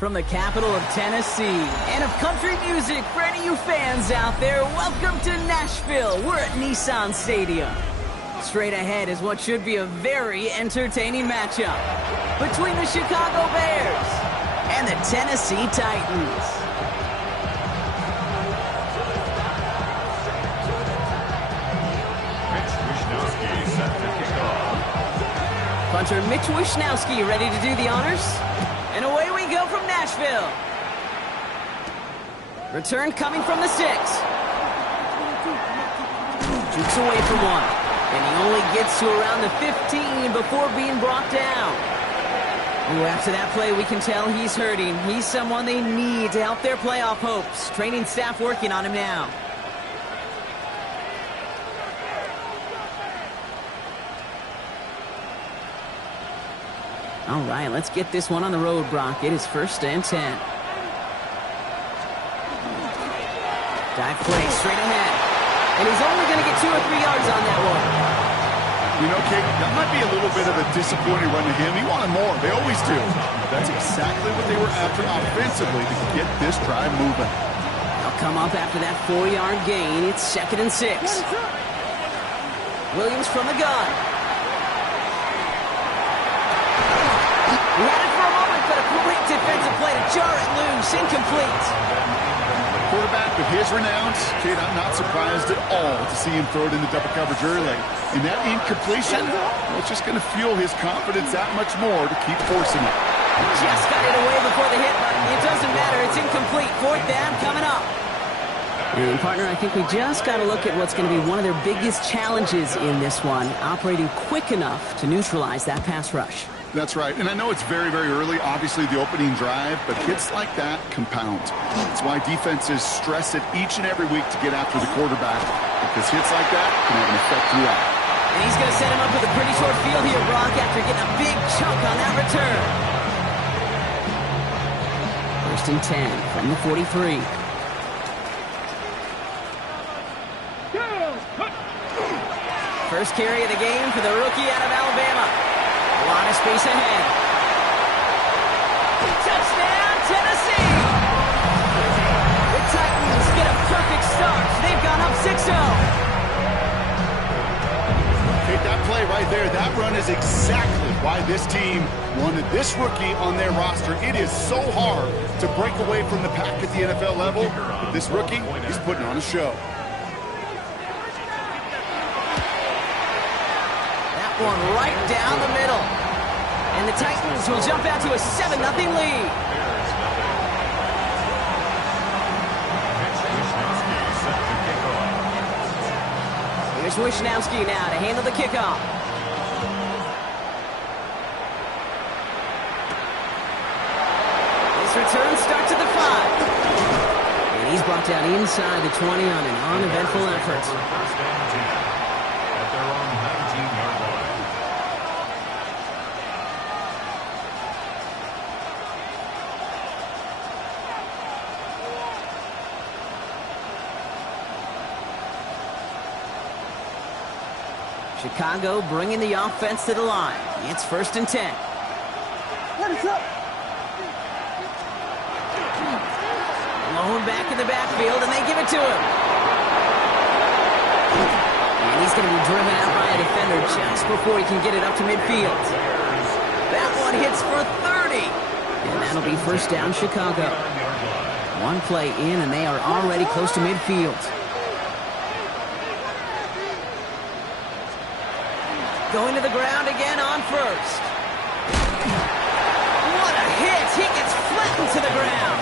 From the capital of Tennessee and of country music for any of you fans out there, welcome to Nashville. We're at Nissan Stadium. Straight ahead is what should be a very entertaining matchup between the Chicago Bears and the Tennessee Titans. Punter Mitch Wishnowsky ready to do the honors. And away we go from Nashville. Return coming from the 6. Jukes away from one. And he only gets to around the 15 before being brought down. Ooh, after that play, we can tell he's hurting. He's someone they need to help their playoff hopes. Training staff working on him now. All right, let's get this one on the road, Brock. It is 1st and 10. Dive play straight ahead. And he's only going to get 2 or 3 yards on that one. You know, Kate, that might be a little bit of a disappointing run to him. He wanted more. They always do. That's exactly what they were after offensively to get this drive moving. They'll come up after that 4-yard gain. It's 2nd and 6. Williams from the gun. He had it for a moment, but a great defensive play to jar it loose. Incomplete. Quarterback with his renowns, Kate, I'm not surprised at all to see him throw it in the double coverage early. And that incompletion, well, it's just going to fuel his confidence that much more to keep forcing it. Just got it away before the hit button. It doesn't matter. It's incomplete. 4th down coming up. And, partner, I think we just got to look at what's going to be one of their biggest challenges in this one, operating quick enough to neutralize that pass rush. That's right. And I know it's very, very early, obviously, the opening drive, but hits like that compound. That's why defenses stress it each and every week to get after the quarterback, because hits like that can have an effect throughout. And he's going to set him up with a pretty short field here, Brock, after getting a big chunk on that return. 1st and 10 from the 43. First carry of the game for the rookie out of Alabama. A lot of space ahead. Touchdown, Tennessee! The Titans get a perfect start. They've gone up 6-0. Take that play right there. That run is exactly why this team wanted this rookie on their roster. It is so hard to break away from the pack at the NFL level. But this rookie, he's putting on a show. One right down the middle. And the Titans will jump out to a 7-0 lead. Here's Wishnowsky now to handle the kickoff. This return starts at the 5. And he's brought down inside the 20 on an uneventful effort. Chicago bringing the offense to the line. It's 1st and 10. Lone back in the backfield, and they give it to him. And he's going to be driven out by a defender just before he can get it up to midfield. That one hits for 30. And that'll be 1st down, Chicago. One play in, and they are already close to midfield. Going to the ground again on 1st. What a hit! He gets flattened to the ground.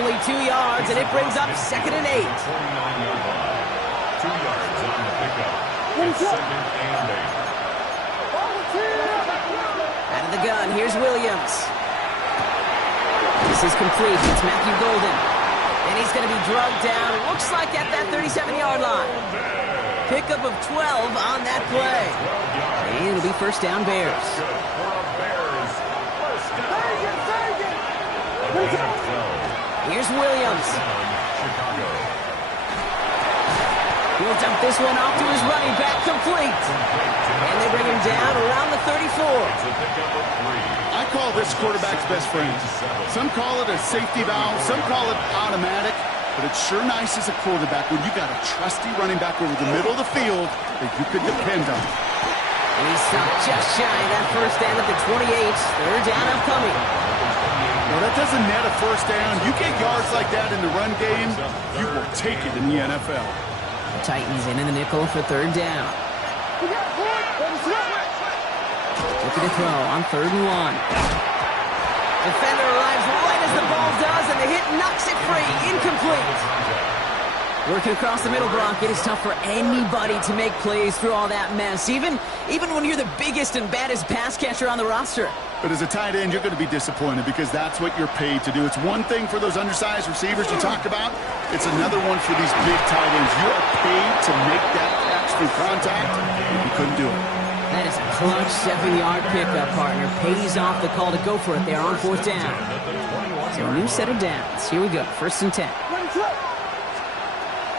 Only 2 yards, and it brings up 2nd and 8. 2 yards on the pickup. It's 2nd and 8. Out of the gun, here's Williams. This is complete. It's Matthew Golden. And he's going to be drugged down, it looks like at that 37-yard line. Pickup of 12 on that play. And it'll be 1st down, Bears. Here's Williams. He'll dump this one off to his running back, complete. And they bring him down around the 34. I call this quarterback's best friend. Some call it a safety valve, some call it automatic, but it's sure nice as a quarterback when you got a trusty running back over the middle of the field that you could depend on. And he's stopped just shy of that first down at the 28. Third down upcoming. Well, that doesn't net a first down. You get yards like that in the run game, you will take it in the NFL. The Titans in the nickel for third down. Looking to throw on 3rd and 1. Defender arrives right as the ball does, and the hit knocks it free. Incomplete. Working across the middle, Brock, it is tough for anybody to make plays through all that mess, even when you're the biggest and baddest pass catcher on the roster. But as a tight end, you're going to be disappointed because that's what you're paid to do. It's one thing for those undersized receivers you talk about. It's another one for these big tight ends. You are paid to make that catch through contact, and you couldn't do it. That is a clutch 7-yard pickup, partner. Pays off the call to go for it there on 4th down. So a new set of downs. Here we go, 1st and 10.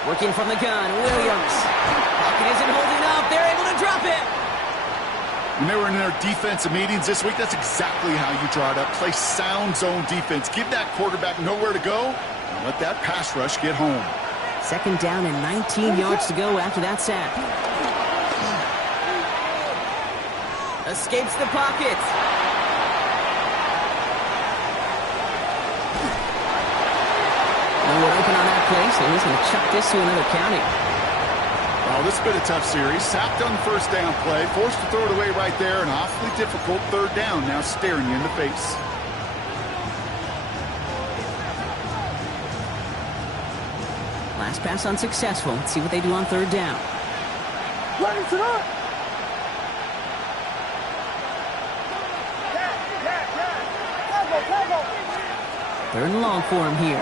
Working from the gun, Williams. Pocket isn't holding up. They're able to drop it. When they were in their defensive meetings this week, that's exactly how you draw it up. Play sound zone defense. Give that quarterback nowhere to go, and let that pass rush get home. 2nd down and 19 yards to go after that sack. Escapes the pocket. No one open on that play, so he's going to chuck this to another county. Well, this has been a tough series. Sacked on the 1st down play. Forced to throw it away right there. An awfully difficult 3rd down now staring you in the face. Last pass unsuccessful. Let's see what they do on 3rd down. Third and long for him here.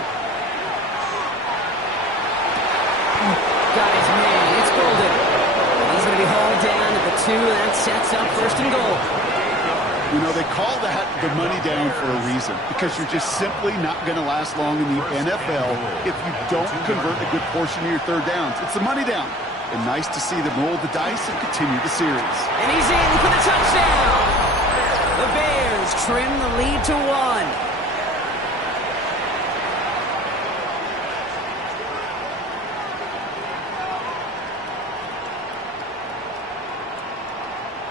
Got his man. It's Golden. He's going to be hauled down at the 2. That sets up 1st and goal. You know, they call that the money down for a reason, because you're just simply not going to last long in the NFL if you don't convert a good portion of your 3rd downs. It's the money down. And nice to see them roll the dice and continue the series. And he's in for the touchdown. The Bears trim the lead to 1.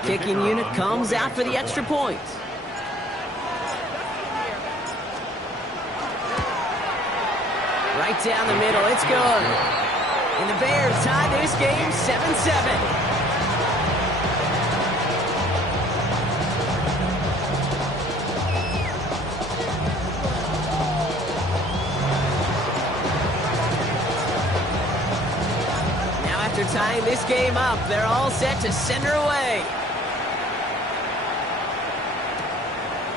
Kicking unit comes out for the extra point. Right down the middle, it's good. And the Bears tie this game 7-7. Now after tying this game up, they're all set to send her away.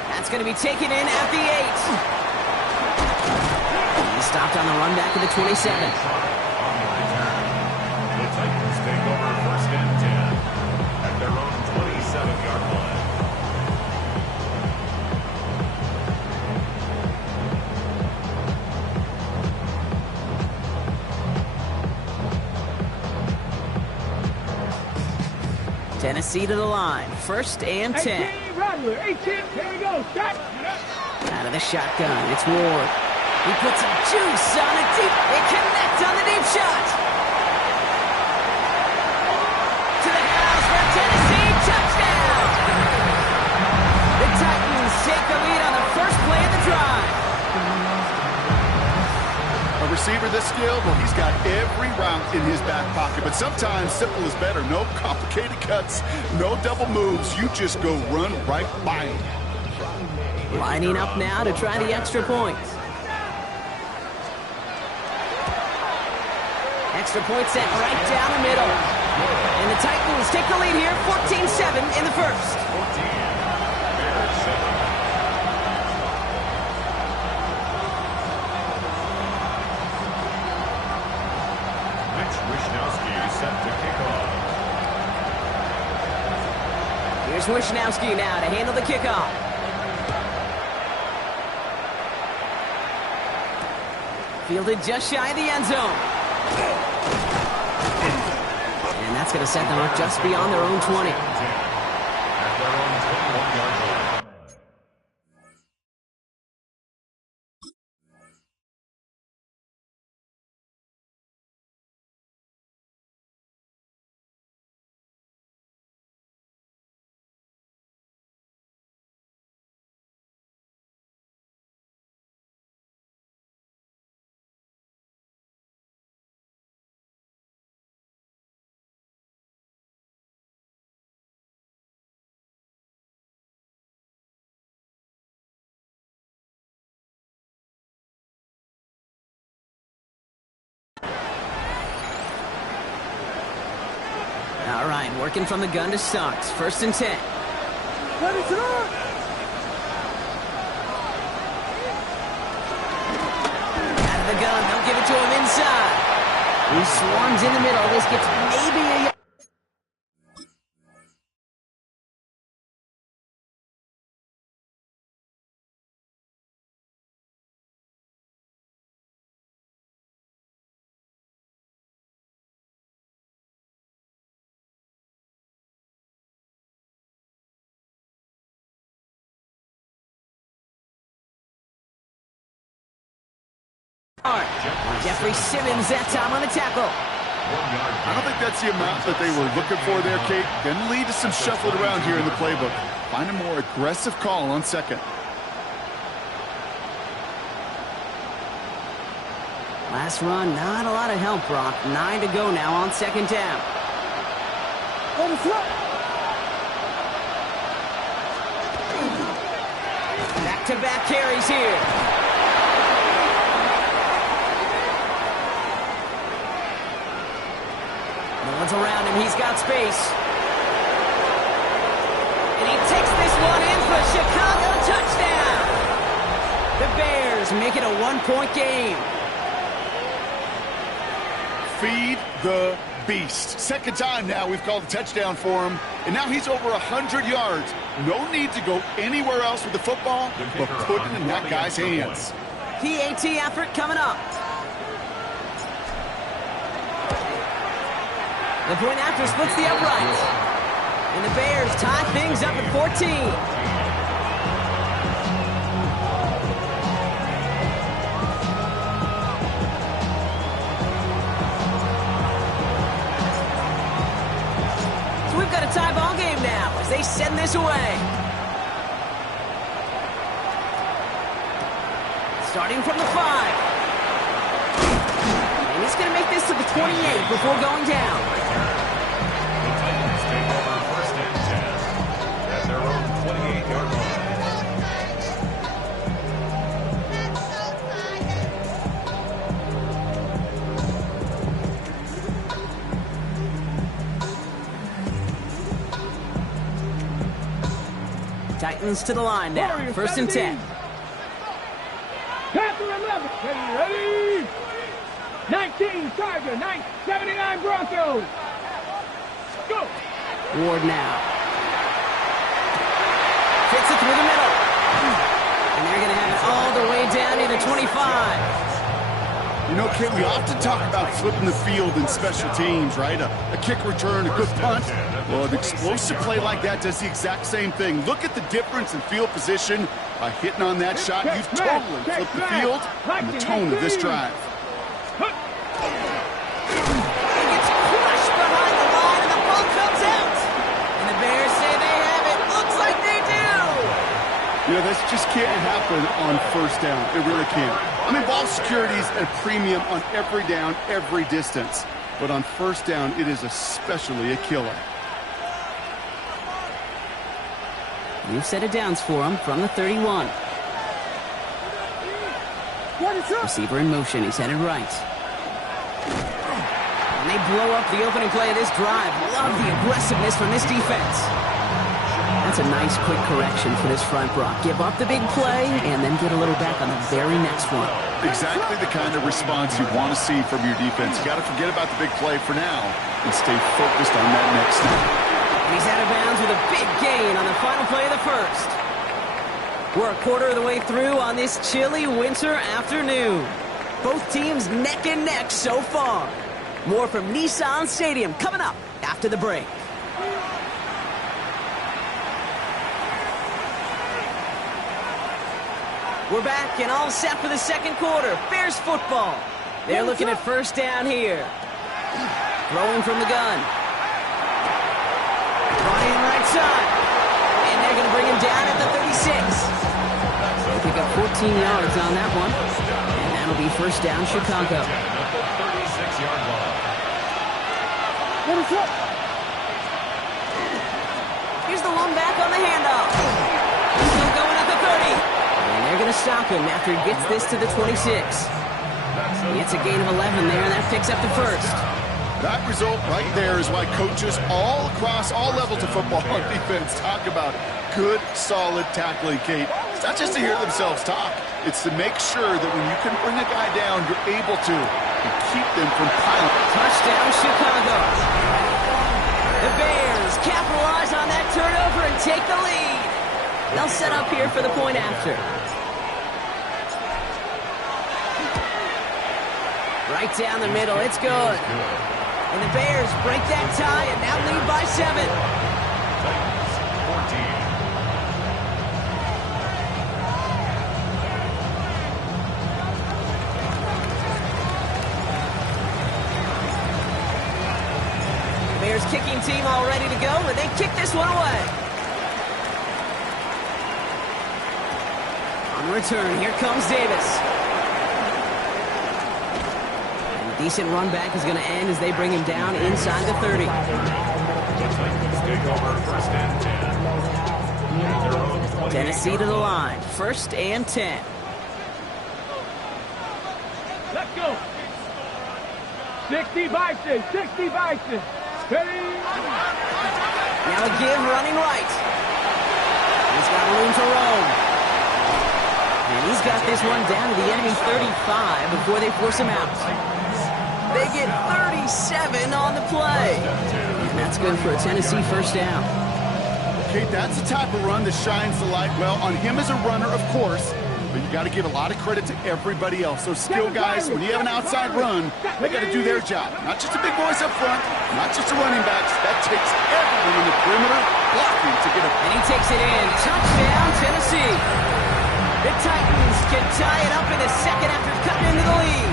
That's going to be taken in at the 8. He's stopped on the run back at the 27. The Titans take over 1st and 10 at their own 27-yard line. Tennessee to the line. 1st and 10. 18, Rattler. 18. Here we go. Shot. Out of the shotgun, it's Ward. He puts some juice on it deep. They connect on the deep shot. To the house for Tennessee. Touchdown. The Titans take the lead on the first play of the drive. A receiver this skilled, well, he's got every route in his back pocket. But sometimes simple is better. No complicated cuts, no double moves. You just go run right by him. Lining up now to try the extra point. Extra point set right down the middle. And the Titans take the lead here, 14-7 in the first. 14. Bears 7. Mitch Wishnowsky set to kick off. Here's Wishnowsky now to handle the kickoff. Fielded just shy of the end zone. that's going to set them up just beyond their own 20. At their own 21-yard line. All right, working from the gun to start. 1st and 10. Let it run. Out of the gun, they'll give it to him inside. He swarms in the middle. This gets maybe a yard. Jeffrey Simmons that time on the tackle. I don't think that's the amount that they were looking for there, Kate. Going to lead to some shuffled around here in the playbook. Find a more aggressive call on 2nd. Last run, not a lot of help, Brock. 9 to go now on 2nd down. On the front. Back-to-back carries here. No one's around him. He's got space. And he takes this one in for a Chicago touchdown. The Bears make it a 1-point game. Feed the beast. 2nd time now we've called a touchdown for him. And now he's over 100 yards. No need to go anywhere else with the football, but put it in that guy's hands. PAT effort coming up. The point after splits the uprights. And the Bears tie things up at 14. So we've got a tie ball game now as they send this away. Starting from the 5. And he's going to make this to the 28 before going down. The Titans take over 1st and 10 at their own 28-yard line. Titans to the line now. 1st and 10. Panther 11. Ready? 19 Charger. 79 Broncos. Go. Ward now. Fits it through the middle. And they're going to have it all the way down to the 25. You know, Kate, we often talk about flipping the field in special teams, right? A kick return, a good punt. Well, an explosive play like that does the exact same thing. Look at the difference in field position by hitting on that shot. You've totally flipped the field and the tone of this drive. You know, this just can't happen on 1st down. It really can't. I mean, ball security is a premium on every down, every distance. But on 1st down, it is especially a killer. New set of downs for him from the 31. Receiver in motion. He's headed right. And they blow up the opening play of this drive. Love the aggressiveness from this defense. That's a nice quick correction for this front, Brock. Give up the big play and then get a little back on the very next one. Exactly the kind of response you want to see from your defense. You got to forget about the big play for now and stay focused on that next snap. And he's out of bounds with a big gain on the final play of the 1st. We're a quarter of the way through on this chilly winter afternoon. Both teams neck and neck so far. More from Nissan Stadium coming up after the break. We're back and all set for the second quarter. Bears football. They're looking at first down here. Throwing from the gun. Running right side. And they're going to bring him down at the 36. They pick up 14 yards on that one. And that'll be first down Chicago. Here's the one back on the handoff. He's still going at the 30. And they're going to stop him after he gets this to the 26. He gets a gain of 11 there, and that picks up the first. That result right there is why coaches all across all levels of football on defense talk about good, solid tackling, Kate. It's not just to hear themselves talk. It's to make sure that when you can bring a guy down, you're able to and keep them from piling. Touchdown, Chicago. The Bears capitalize on that turnover and take the lead. They'll set up here for the point after. Right down the middle, it's good. And the Bears break that tie and now lead by 7. Bears kicking team all ready to go, and they kick this one away. On return, here comes Davis. Decent run back is going to end as they bring him down inside the 30. The Titans take over first and 10. Tennessee to the line. First and 10. Let's go. 60 Bison. 60 Bison. Ready? Now a give running right. He's got room to roam. And he's got this one down to the enemy 35 before they force him out. They get 37 on the play. And that's good for a Tennessee first down. Kate, that's the type of run that shines the light well on him as a runner, of course, but you got to give a lot of credit to everybody else. Those skill guys, when you have an outside run, they got to do their job. Not just the big boys up front, not just the running backs. That takes everyone in the perimeter blocking to get a... And he takes it in. Touchdown, Tennessee. The Titans can tie it up in a second after cutting into the lead.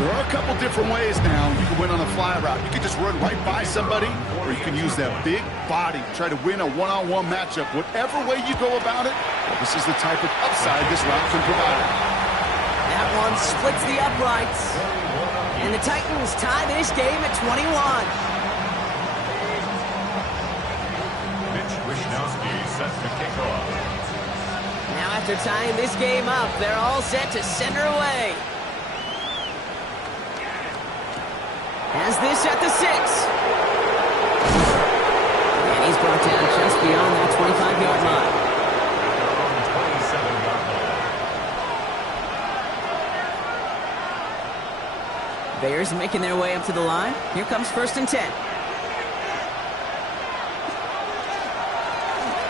There are a couple different ways now you can win on a fly route. You can just run right by somebody, or you can use that big body, try to win a one-on-one matchup. Whatever way you go about it, well, this is the type of upside this route can provide. That one splits the uprights. And the Titans tie this game at 21. Mitch Wishnowsky set to kick off. Now after tying this game up, they're all set to send her away. Has this at the 6. And he's brought down just beyond that 25-yard line. Bears making their way up to the line. Here comes first and 10.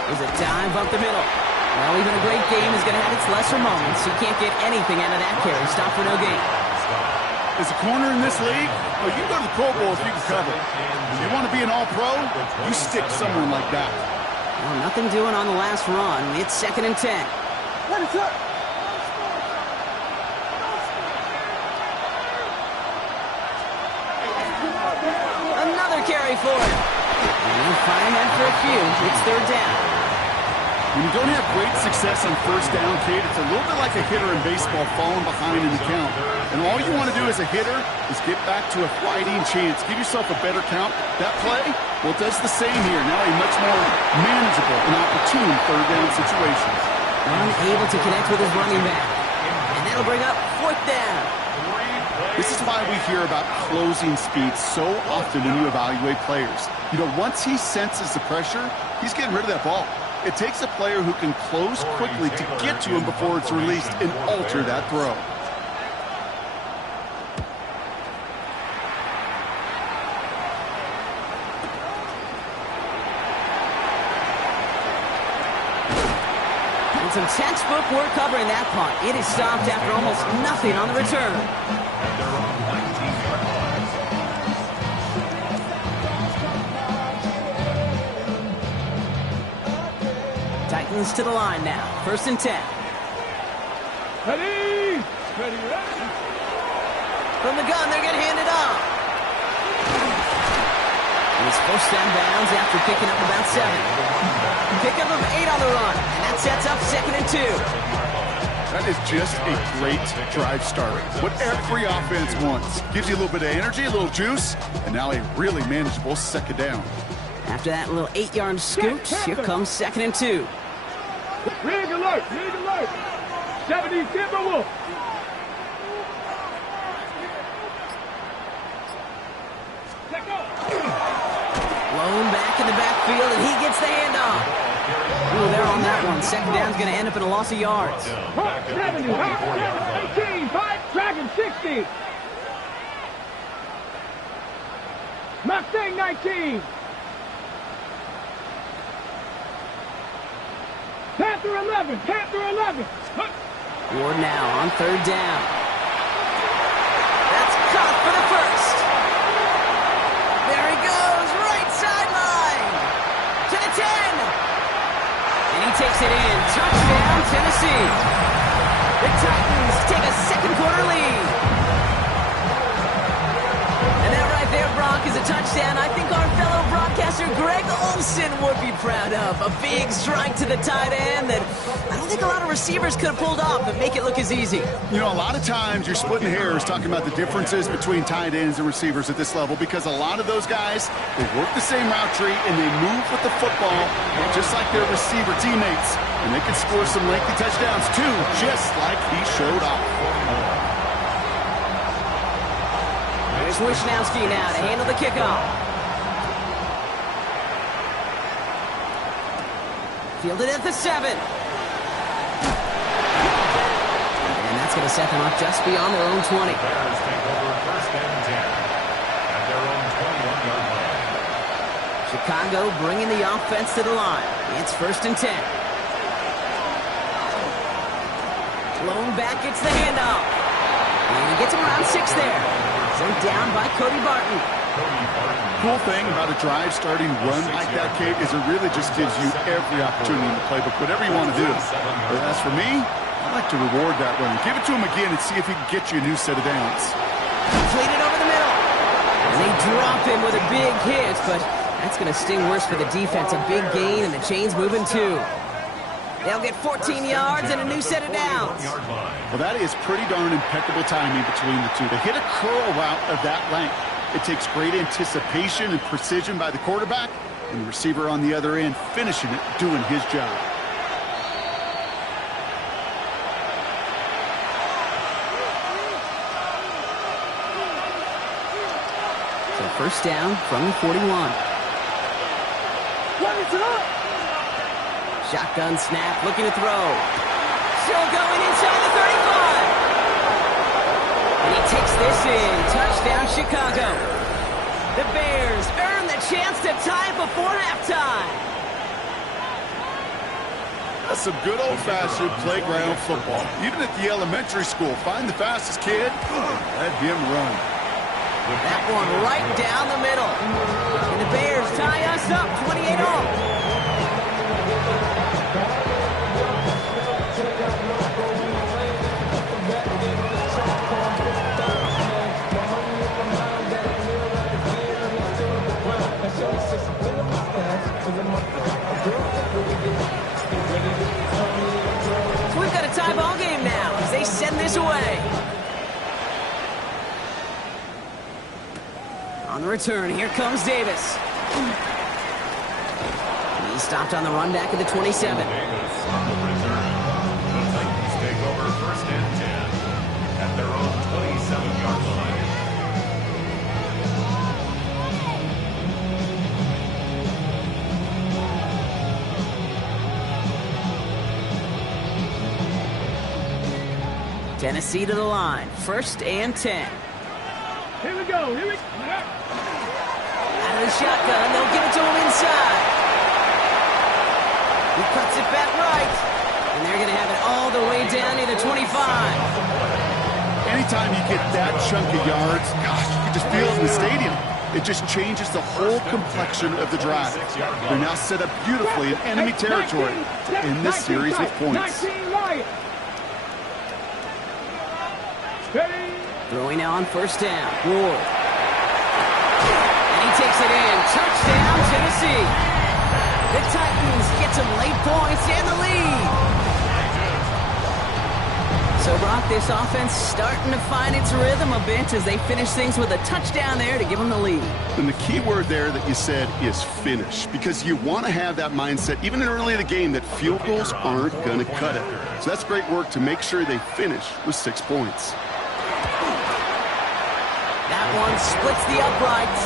There's a dive up the middle. Well, even a great game is going to have its lesser moments. You can't get anything out of that carry. Stop for no gain. As a corner in this league, well, you go to the Pro Bowl if you can cover. If you want to be an all-pro, you stick someone like that. Well, nothing doing on the last run. It's second and 10. Let it up. Another carry for it. And they'll find that for a few. It's third down. When you don't have great success on first down, Kate, it's a little bit like a hitter in baseball falling behind in the count. And all you want to do as a hitter is get back to a fighting chance. Give yourself a better count. That play, well, it does the same here. Now a much more manageable and opportune third down situations. Unable to connect with his running back. And that'll bring up fourth down. This is why we hear about closing speed so often when you evaluate players. You know, once he senses the pressure, he's getting rid of that ball. It takes a player who can close quickly to get to him before it's released and alter that throw. And some textbook work covering that punt. It is stopped after almost nothing on the return. At their own 19-yard line. Titans to the line now. 1st and 10. Ready! Ready, ready! From the gun, they're going to hand it off. And it's first down bounds after picking up about 7. Pickup of 8 on the run. And that sets up 2nd and 2. That is just a great drive starter. What every offense wants. Gives you a little bit of energy, a little juice, and now a really manageable 2nd down. After that little 8-yard scoot, here comes 2nd and 2. Rig alert! Rig alert! 70 Timberwolf! Let go! Blown back in the backfield, and he gets the handoff. Ooh, they're on that one. 2nd down's going to end up in a loss of yards. Hawk 70, Hawk 18, 5, Dragon 60. Mustang 19. Panther 11, Panther 11. Ward now on 3rd down. That's caught for the first. There he goes, right sideline. To the 10. And he takes it in. Touchdown, Tennessee. The Titans take a 2nd quarter lead. And that right there, Brock, is a touchdown I think our fellow broadcaster Greg Olsen would be proud of. A big strike to the tight end that I don't think a lot of receivers could have pulled off and make it look as easy. You know, a lot of times you're splitting hairs talking about the differences between tight ends and receivers at this level because a lot of those guys, they work the same route tree and they move with the football just like their receiver teammates. And they can score some lengthy touchdowns too, just like he showed off. There's Wishnowski now to handle the kickoff. Fielded at the 7. And that's going to set them up just beyond their own 20. Bears take over 1st and 10 at their own 21-yard line. Chicago bringing the offense to the line. It's 1st and 10. Blown back, gets the handoff. And he gets him around 6 there. Sent down by Cody Barton. Cool thing about a drive starting run like that, Kate, is it really just gives you every opportunity in the playbook, whatever you want to do. But as for me, I like to reward that run. Give it to him again and see if he can get you a new set of downs. Completed over the middle. And they drop him with a big hit, but that's going to sting worse for the defense. A big gain, and the chain's moving too. They'll get 14 yards and a new set of downs. Well, that is pretty darn impeccable timing between the two. To hit a curl route of that length, it takes great anticipation and precision by the quarterback, and the receiver on the other end finishing it, doing his job. So 1st down from the 41. What is it up? Shotgun snap, looking to throw. Still going inside the 35. And he takes this in. Touchdown, Chicago. The Bears earn the chance to tie before halftime. That's some good old-fashioned playground football. Even at the elementary school, find the fastest kid, let him run. That one right down the middle. And the Bears tie us up 28-all. So we've got a tie ball game now as they send this away. On the return, here comes Davis. And he's stopped on the run back at the 27. Davis on the return. The Titans take over 1st and 10 at their own 27-yard line. Tennessee to the line. 1st and 10. Here we go. Here we go. Out of the shotgun, they'll give it to him inside. He cuts it back right. And they're going to have it all the way down near the 25. Anytime you get that chunk of yards, gosh, you can just feel it in the stadium. It just changes the whole complexion of the drive. They're now set up beautifully in enemy territory to end this series with points. Throwing now on first down. Ward. And he takes it in. Touchdown, Tennessee. The Titans get some late points and the lead. So, Brock, this offense starting to find its rhythm a bit as they finish things with a touchdown there to give them the lead. And the key word there that you said is finish, because you want to have that mindset, even early in the game, that field goals aren't going to cut it. So that's great work to make sure they finish with 6 points. That one splits the uprights.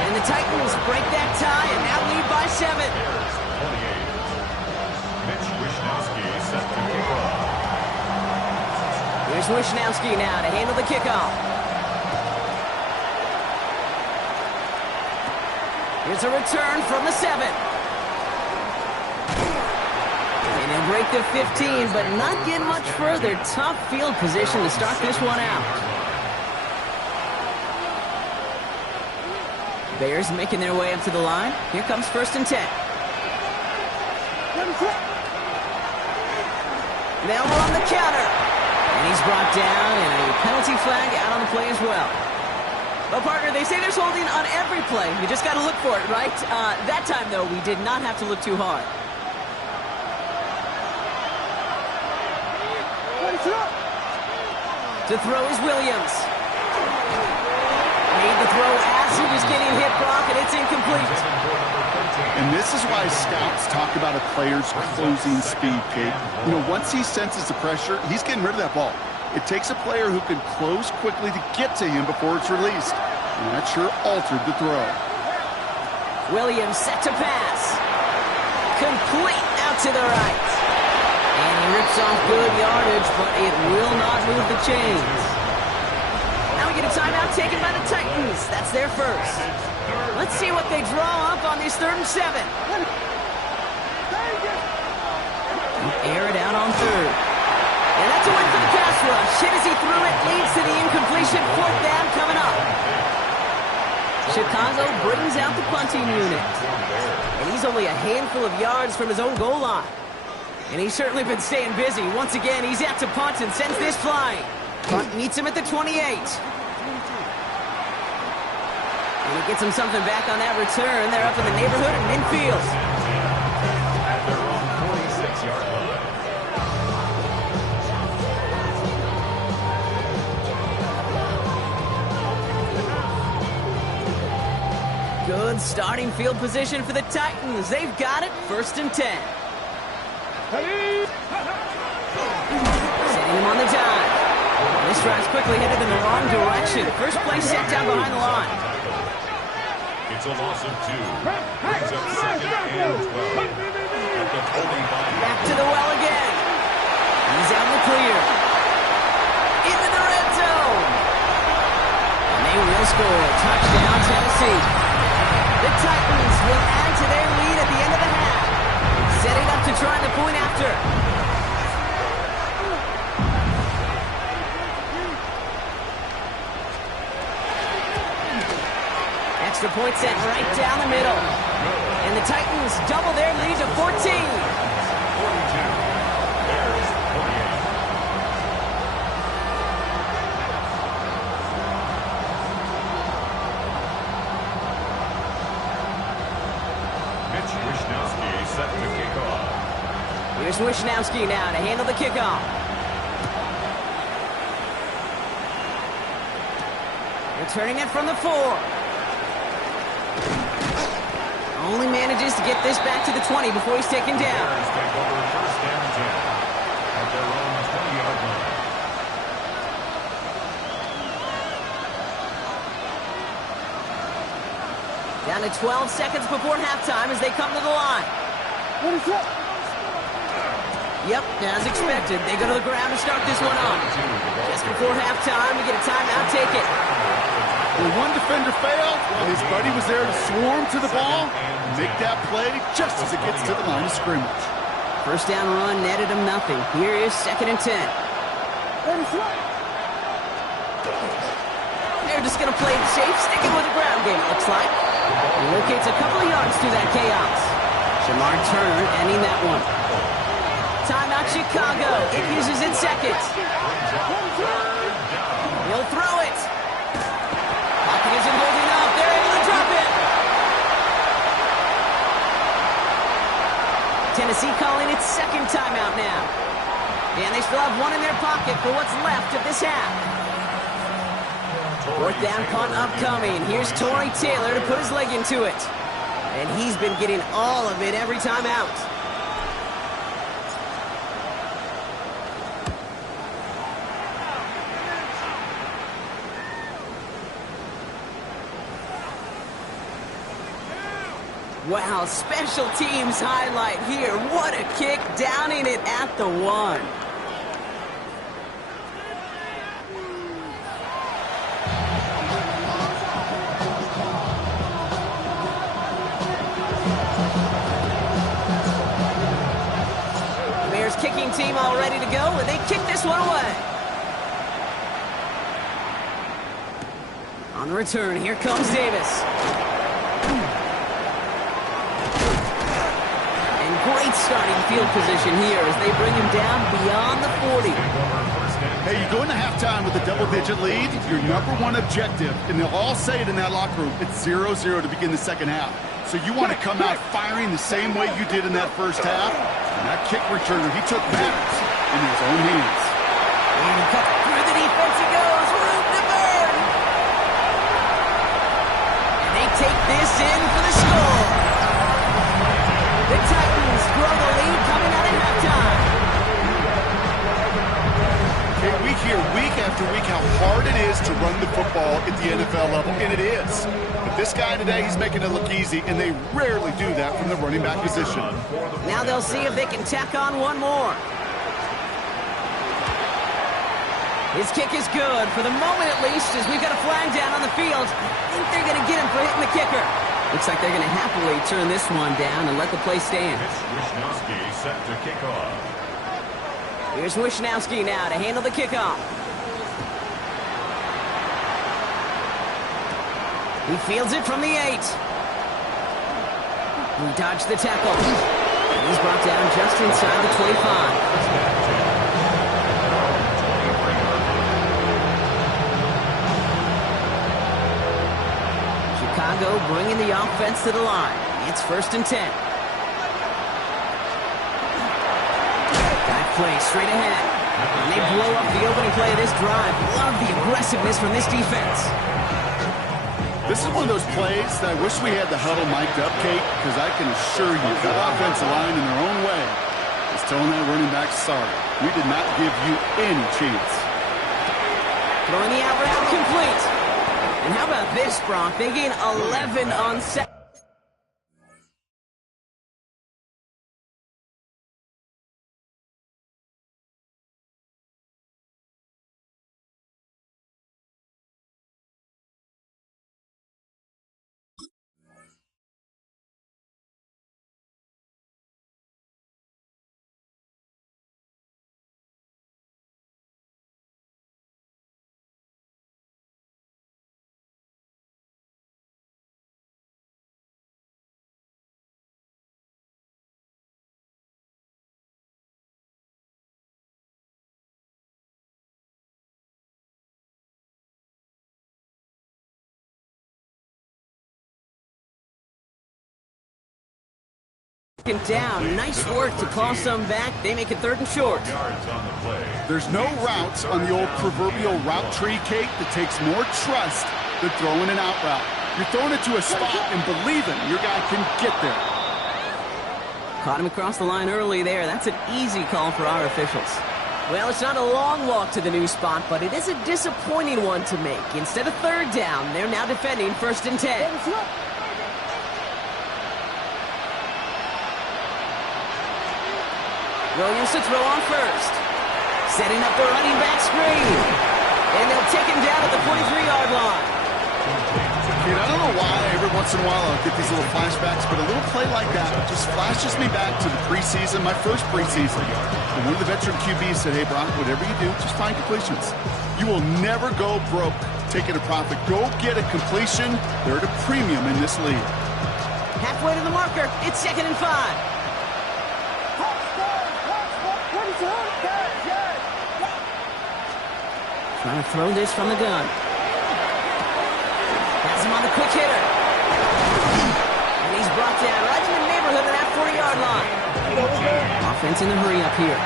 And the Titans break that tie and now lead by 7. Mitch Wishnowsky set to kick off. Here's Wishnowsky now to handle the kickoff. Here's a return from the 7. And he'll break the 15, but not get much further. Tough field position to start this one out. Bears making their way up to the line. Here comes 1st and 10. Now we're on the counter. And he's brought down, and a penalty flag out on the play as well. Well, partner, they say there's holding on every play. You just got to look for it, right? That time, though, we did not have to look too hard. To throw is Williams. Made the throw as he was getting hit, Brock, and it's incomplete. And this is why scouts talk about a player's closing speed, Kate. You know, once he senses the pressure, he's getting rid of that ball. It takes a player who can close quickly to get to him before it's released. And that sure altered the throw. Williams set to pass. Complete out to the right. And he rips off good yardage, but it will not move the chains. Now we get a timeout taken by the Titans. That's their first. Let's see what they draw up on this 3rd and 7. Air it out on 3rd. And that's a win for the pass rush. Hit as he threw it, leads to the incompletion. 4th down coming up. Chicago brings out the punting unit. And he's only a handful of yards from his own goal line. And he's certainly been staying busy. Once again, he's out to punt and sends this flying. Punt meets him at the 28. And he gets him something back on that return. They're up in the neighborhood of midfield. At their own 46-yard line. Good starting field position for the Titans. They've got it. 1st and 10. Setting him on the dive. This drive's quickly headed in the wrong direction. First play set down behind the line. It's a loss of 2. Brings up 2nd and 12. At the 45. Back to the well again. He's out in the clear. Into the red zone. And they will score. Touchdown, Tennessee. The Titans will add to their lead at the end of the half. Setting up to try the point after. Extra point set right down the middle. And the Titans double their lead to 14. 42. Bears 48. Mitch Wishnowsky set to kick off. Here's Wishnowsky now to handle the kickoff. Returning it from the 4. Only manages to get this back to the 20 before he's taken down. Bears take over 1st and 10 at their own 20-yard line. Down to 12 seconds before halftime as they come to the line. Yep, as expected, they go to the ground to start this one off. Just before halftime, we get a timeout, take it. Well, one defender failed, and his buddy was there to swarm to the ball and make that play just as it gets to the line of scrimmage. First down run netted him nothing. Here is 2nd and 10. They're just going to play it safe, sticking with the ground game, it looks like. He locates a couple of yards through that chaos. Shamar Turner ending that one. Timeout Chicago. It uses its seconds. He'll throw it. Pocket isn't holding up. They're able to drop it. Tennessee calling its 2nd timeout now. And they still have one in their pocket for what's left of this half. 4th down punt upcoming. Here's Tory Taylor to put his leg into it. And he's been getting all of it every time out. Wow, special teams highlight here. What a kick, downing it at the 1. Bears kicking team all ready to go, and they kick this one away. On the return, here comes Davis. Great starting field position here as they bring him down beyond the 40. Hey, you go into halftime with a double-digit lead, your #1 objective, and they'll all say it in that locker room, it's 0-0 to begin the second half. So you want to come out firing the same way you did in that first half. And that kick returner, he took matters in his own hands. And he cuts through the defense, he goes, room to burn. And they take this in for the score. The Titans grow the lead coming out of halftime. Hey, we hear week after week how hard it is to run the football at the NFL level, and it is. But this guy today, he's making it look easy, and they rarely do that from the running back position. Now they'll see if they can tack on one more. His kick is good, for the moment at least, as we've got a flag down on the field. I think they're going to get him for hitting the kicker. Looks like they're going to happily turn this one down and let the play stand. Wishnowsky set to kick off. Here's Wishnowsky now to handle the kickoff. He fields it from the 8. He dodged the tackle. And he's brought down just inside the 25. Chicago bringing the offense to the line. It's 1st and 10. That play straight ahead. And they blow up the opening play of this drive. Love the aggressiveness from this defense. This is one of those plays that I wish we had the huddle mic'd up, Kate, because I can assure you that offensive line in their own way is telling that running back, sorry, we did not give you any chance. Throwing the out route complete. And how about this, Brock? They gain 11 on set. Down. Nice work to call some back. They make it 3rd and short. There's no routes on the old proverbial route tree, Kate, that takes more trust than throwing an out route. You're throwing it to a spot and believing your guy can get there. Caught him across the line early there. That's an easy call for our officials. Well, it's not a long walk to the new spot, but it is a disappointing one to make. Instead of 3rd down, they're now defending 1st and 10. Williams to throw on first. Setting up the running back screen. And they'll take him down at the 23-yard line. Kate, I don't know why every once once in a while I'll get these little flashbacks, but a little play like that just flashes me back to the preseason, my first preseason. And one of the veteran QBs said, hey, Brock, whatever you do, just find completions. You will never go broke taking a profit. Go get a completion. They're at a premium in this league. Halfway to the marker. It's 2nd and 5. Trying to throw this from the gun. Has him on the quick hitter. And he's brought down right in the neighborhood of that 40-yard line. Offense in the hurry up here.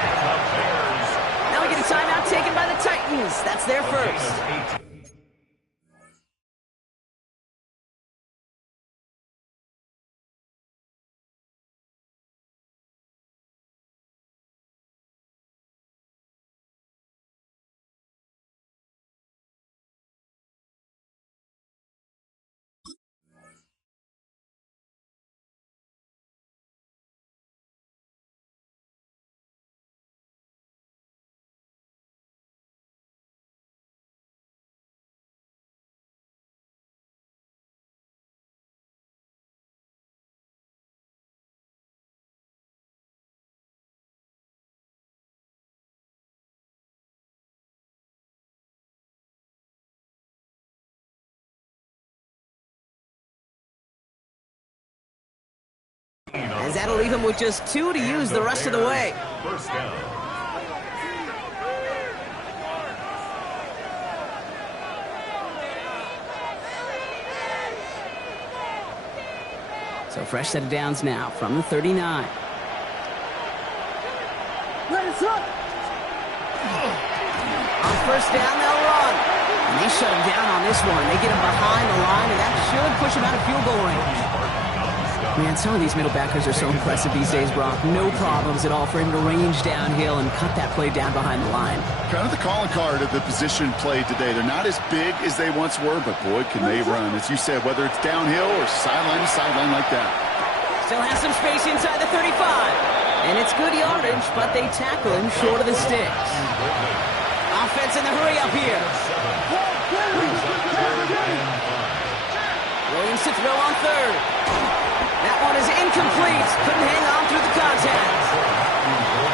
Now we get a timeout taken by the Titans. That's their first. As that'll leave him with just 2 to use the rest of the way. First down. So fresh set of downs now from the 39. On first down, they'll run. And they shut him down on this one. They get him behind the line, and that should push him out of field goal range. Man, some of these middle backers are so impressive these days, Brock. No problems at all for him to range downhill and cut that play down behind the line. Kind of the calling card of the position played today. They're not as big as they once were, but boy, can they run. As you said, whether it's downhill or sideline to sideline like that. Still has some space inside the 35. And it's good yardage, but they tackle him short of the sticks. Offense in the hurry up here. Williams to throw on third. That one is incomplete. Couldn't hang on through the contact.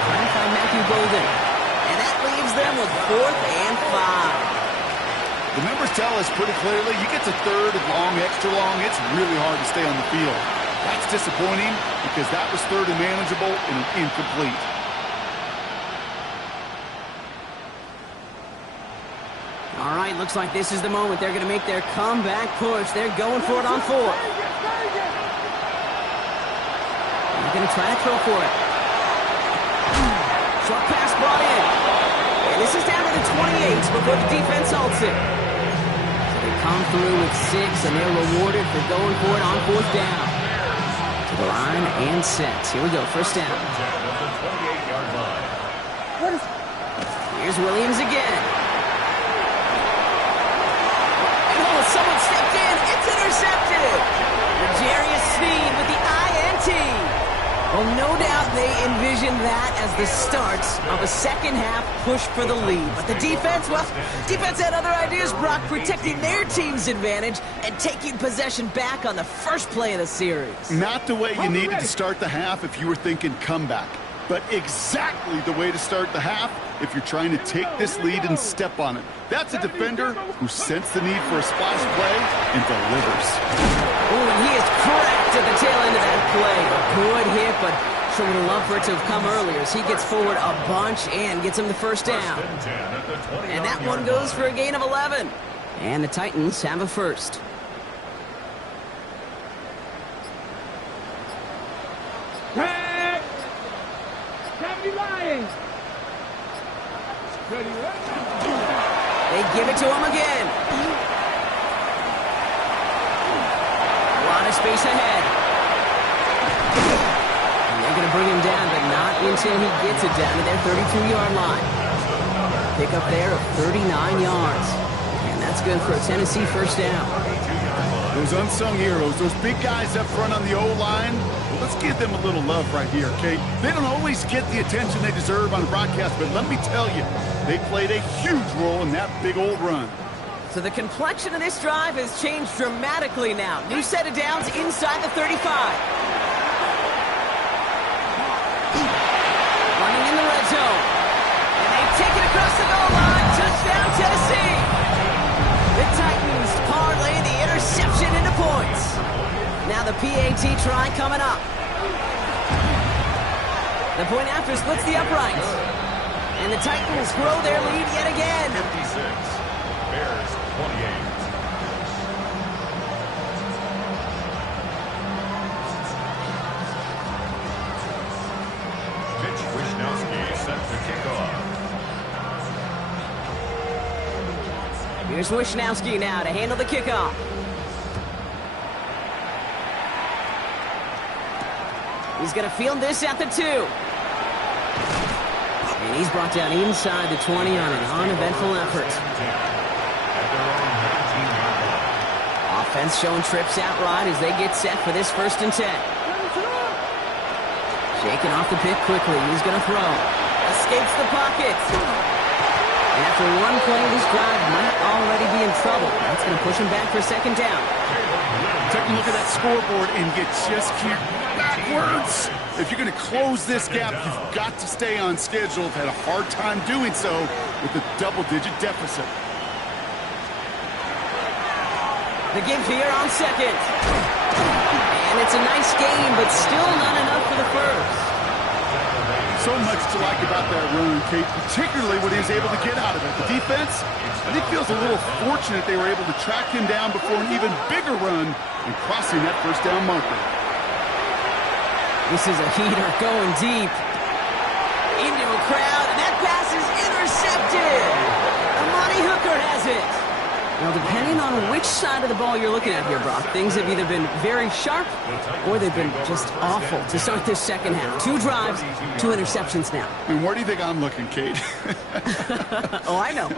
Trying to find Matthew Golden. And that leaves them with 4th and 5. The numbers tell us pretty clearly, you get to third and long, extra long, it's really hard to stay on the field. That's disappointing because that was third and manageable and an incomplete. All right, looks like this is the moment. They're going to make their comeback push. They're going for it on 4th. They're going to try to throw for it. Short pass brought in. And this is down to the 28 before the defense halts it. So they come through with 6, and they're rewarded for going for it on 4th down. To the line and set. Here we go, first down. Here's Williams again. Oh, someone stepped in. It's intercepted. Jarius Sneed with the INT. Well, no doubt they envisioned that as the start of a second-half push for the lead. But the defense, well, defense had other ideas, Brock, protecting their team's advantage and taking possession back on the first play of the series. Not the way you needed to start the half if you were thinking comeback, but exactly the way to start the half if you're trying to take this lead and step on it. That's a defender who sensed the need for a splash play and delivers. Oh, and he is cracked at the tail end of that play. A good hit, but sure would have loved for it to have come earlier as he gets forward a bunch and gets him the first down. And that one goes for a gain of 11. And the Titans have a first. Tag! County Lions! They give it to him again. A lot of space ahead. And they're going to bring him down, but not until he gets it down to their 32-yard line. Pick up there of 39 yards. And that's good for a Tennessee first down. Those unsung heroes, those big guys up front on the O-line, well, let's give them a little love right here, okay? They don't always get the attention they deserve on the broadcast, but let me tell you, they played a huge role in that big old run. So the complexion of this drive has changed dramatically now. New set of downs inside the 35. Running in the red zone. And they take it across the goal line. Touchdown, Tennessee. The Titans parlay the interception into points. Now the PAT try coming up. The point after splits the uprights. And the Titans grow their lead yet again. 56. Bears 28. Mitch Wishnowsky set the kickoff. Here's Wishnowsky now to handle the kickoff. He's going to field this at the 2. And he's brought down inside the 20 on an uneventful effort. Offense showing trips out right as they get set for this 1st and 10. Shaking off the pick quickly. He's going to throw. Escapes the pocket. And after one play, this drive might already be in trouble. That's going to push him back for 2nd down. Take a look at that scoreboard and you just keep backwards. If you're going to close this gap, you've got to stay on schedule. I've had a hard time doing so with a double-digit deficit. The give here on 2nd. And it's a nice gain, but still not enough for the 1st. So much to like about that run, Kate, particularly what he was able to get out of it. The defense, I think, feels a little fortunate they were able to track him down before an even bigger run and crossing that 1st down marker. This is a heater going deep. Into a crowd, and that pass is intercepted. Amani Hooker has it. Now, depending on which side of the ball you're looking at here, Brock, things have either been very sharp or they've been just awful to start this 2nd half. 2 drives, 2 interceptions now. And where do you think I'm looking, Kate? Oh, I know.